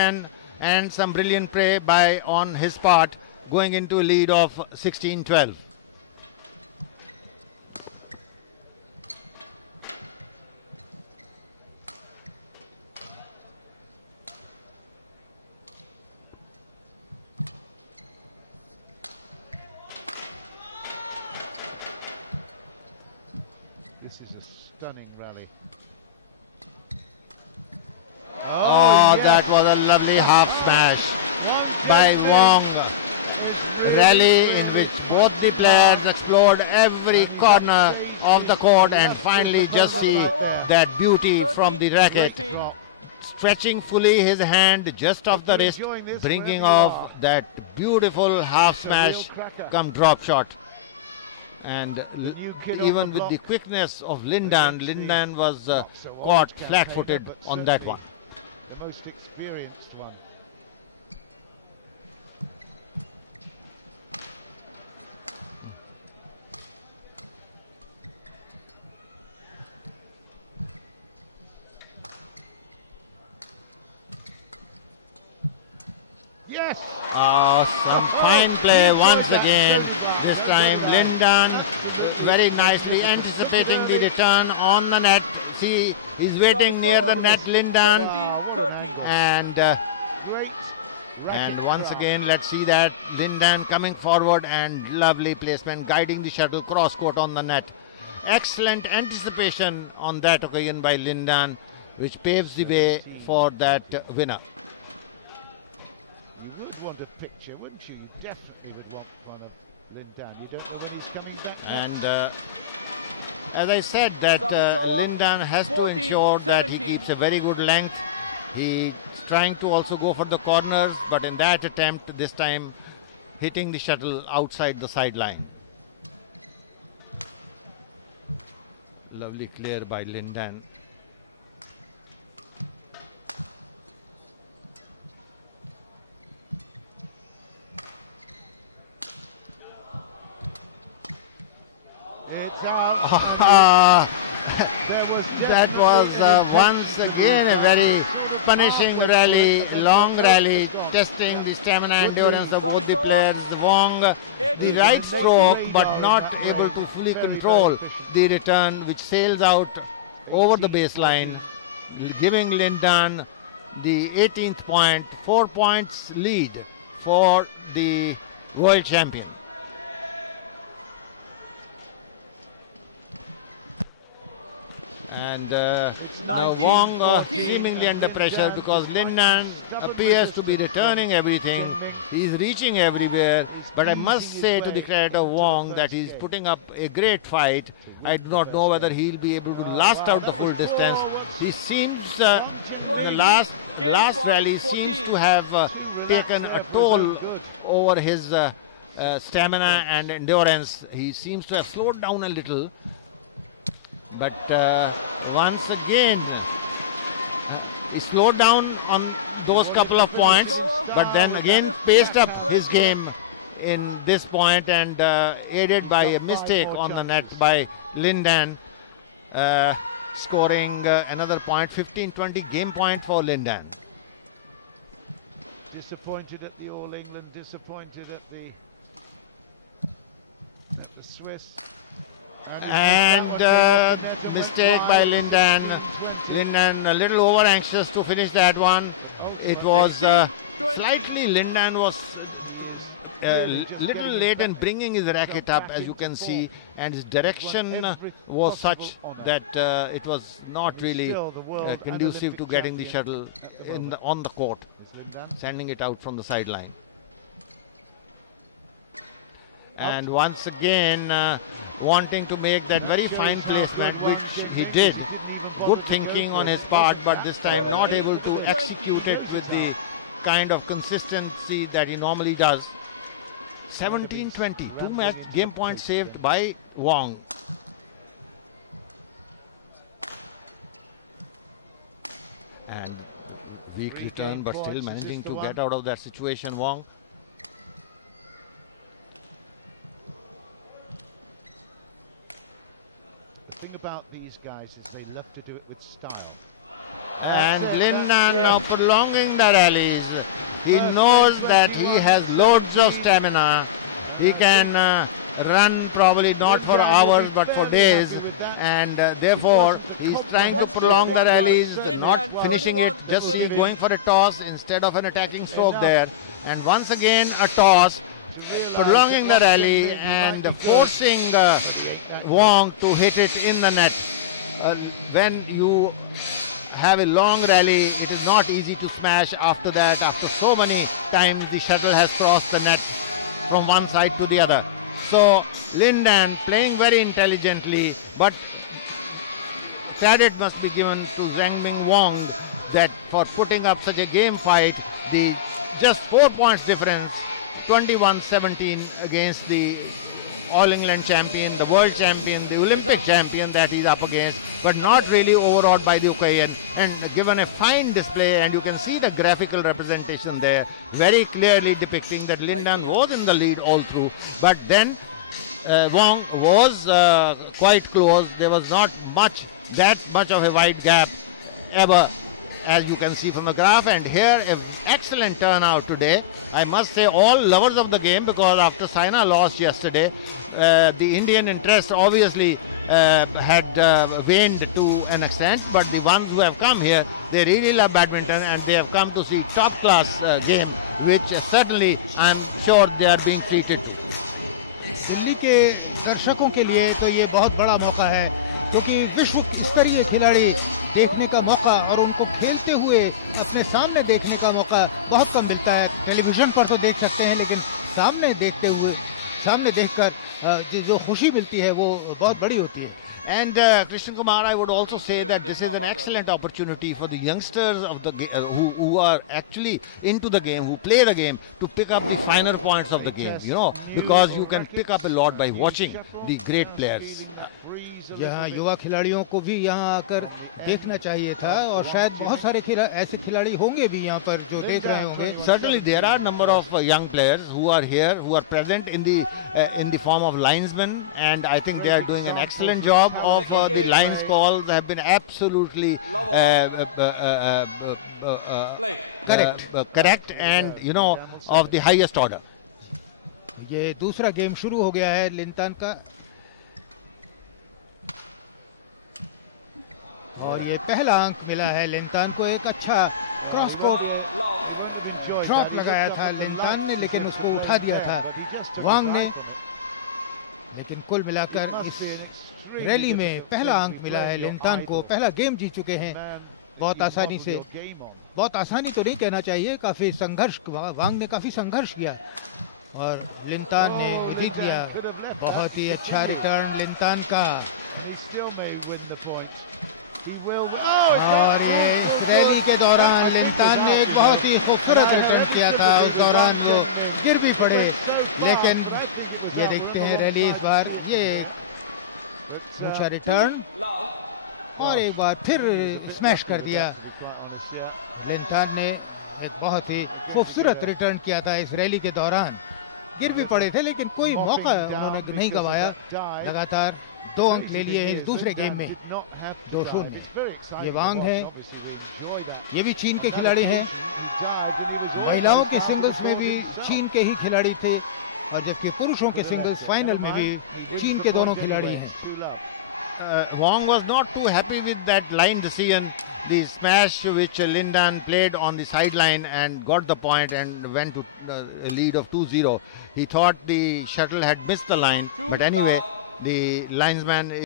and some brilliant play by on his part, going into a lead of 16-12. This is a stunning rally. Oh, yes. That was a lovely half smash by Wong. Really, rally in which both the players explored every corner of the court and finally just see that beauty from the racket. Stretching fully his hand just off the wrist, bringing off that beautiful half smash come drop shot. And even with the quickness of Lindan was caught flat-footed on that one. The most experienced one. Yes! Oh, some fine play once again. This time Lindan very nicely anticipating the return on the net. See, he's waiting near the net, Lindan. Wow, what an angle. And great. And once again, let's see that Lindan coming forward and lovely placement, guiding the shuttle cross court on the net. Excellent anticipation on that occasion by Lindan, which paves the way for that winner. You would want a picture, wouldn't you? You definitely would want one of Lindan. You don't know when he's coming back next. And as I said, that Lindan has to ensure that he keeps a very good length. He's trying to also go for the corners, but in that attempt, this time hitting the shuttle outside the sideline. Lovely clear by Lindan. It's out. That was once again a very punishing rally, long rally, testing the stamina and endurance of both the players. Wong, the right stroke, but not able to fully control the return, which sails out over the baseline, giving Lindan the 18th point, 4 points lead for the world champion. And now Wong seemingly under pressure because Lindan appears to be returning everything. He's reaching everywhere. But I must say to the credit of Wong that he's putting up a great fight. I do not know whether he'll be able to last out the full distance. He seems, in the last rally, seems to have taken a toll over his stamina and endurance. He seems to have slowed down a little. But once again, he slowed down on those couple of points, but then again paced up his game in this point and aided by a mistake on the net by Lindan, scoring another point, 15-20 game point for Lindan. Disappointed at the All England, disappointed at the Swiss. And mistake by Lindan. Lindan a little over anxious to finish that one. It was slightly, Lindan was little late in bringing his racket up, as you can see, and his direction was such that it was not really conducive to getting the shuttle on the court, sending it out from the sideline. And once again, wanting to make that very fine placement, which he did. Good thinking on his part, but this time not able to execute it with the kind of consistency that he normally does. 17-20, 2 match game points saved by Wong. And weak return, but still managing to get out of that situation, Wong. The thing about these guys is they love to do it with style. And Lin Dan now prolonging the rallies. He knows that he has loads of stamina. He can run probably not for hours but for days, and therefore he's trying to prolong the rallies, not finishing it, just going for a toss instead of an attacking stroke there. And once again a toss, prolonging the rally and forcing Wong to hit it in the net. When you have a long rally, it is not easy to smash after that. After so many times the shuttle has crossed the net from one side to the other. So Lin Dan playing very intelligently, but credit must be given to Zhangming Wong that for putting up such a game fight. The just 4 points difference, 21-17 against the All England champion, the world champion, the Olympic champion that he's up against, but not really overawed by the occasion, and given a fine display. And you can see the graphical representation there very clearly depicting that Lin Dan was in the lead all through, but then Wong was quite close. There was not that much of a wide gap ever, as you can see from the graph. And here an excellent turnout today. I must say all lovers of the game, because after Saina lost yesterday, the Indian interest obviously had waned to an extent, but the ones who have come here, they really love badminton and they have come to see top class game, which certainly I am sure they are being treated to. Delhi के दर्शकों के लिए तो ये बहुत बड़ा मौका है, क्योंकि विश्व स्तरीय खिलाड़ी देखने का मौका और उनको खेलते हुए अपने सामने देखने का मौका बहुत कम मिलता है. टेलीविजन पर तो देख सकते हैं, लेकिन सामने देखकर जो खुशी मिलती है वो बहुत बड़ी होती है. And Krishnan Kumar, I would also say that this is an excellent opportunity for the youngsters of the who are actually into the game, who play the game, to pick up the finer points of the game, because you can pick up a lot by watching the great players. यहाँ युवा खिलाड़ियों को भी यहाँ आकर देखना चाहिए था, और शायद बहुत सारे ऐसे खिलाड़ी होंगे भी यहाँ पर जो देख रहे होंगे. Certainly there are a number of young players who are here, who are present in the form of linesmen, and I think they are doing an excellent job of the lines calls have been absolutely correct and of the highest order. ये दूसरा game शुरू हो गया है लिन दान का, और ये पहला अंक मिला है लिन दान को. एक अच्छा क्रॉस को ड्रॉप लगाया था लिन दान ने, लेकिन उसको उठा दिया था वांग ने. लेकिन कुल मिलाकर इस रैली में पहला अंक मिला है लिन दान को. पहला गेम जीत चुके हैं बहुत आसानी से. बहुत आसानी तो नहीं कहना चाहिए, काफी संघर्ष, वांग ने काफी संघर्ष किया और लिन दान ने जीत लिया. बहुत ही अच्छा रिटर्न लिन दान का. और ये इस रैली के दौरान लिन दान ने एक बहुत ही खूबसूरत रिटर्न किया था. उस दौरान वो गिर भी पड़े, लेकिन ये देखते हैं रैली इस बार. ये एक ऊंचा रिटर्न और एक बार फिर स्मैश कर दिया. लिन दान ने एक बहुत ही खूबसूरत रिटर्न किया था इस रैली के दौरान. गिर भी पड़े थे, लेकिन कोई मौका उन्होंने नहीं गंवाया. लगातार 2 अंक ले लिए हैं इस दूसरे गेम में, 2-0. ये वांग हैं, ये भी चीन के खिलाड़ी हैं. महिलाओं के सिंगल्स में भी चीन के ही खिलाड़ी थे, और जबकि पुरुषों के सिंगल्स फाइनल में भी चीन के दोनों खिलाड़ी हैं. Wong was not too happy with that line decision, the smash which Lin Dan played on the sideline and got the point and went to a lead of 2-0. He thought the shuttle had missed the line, but anyway, the linesman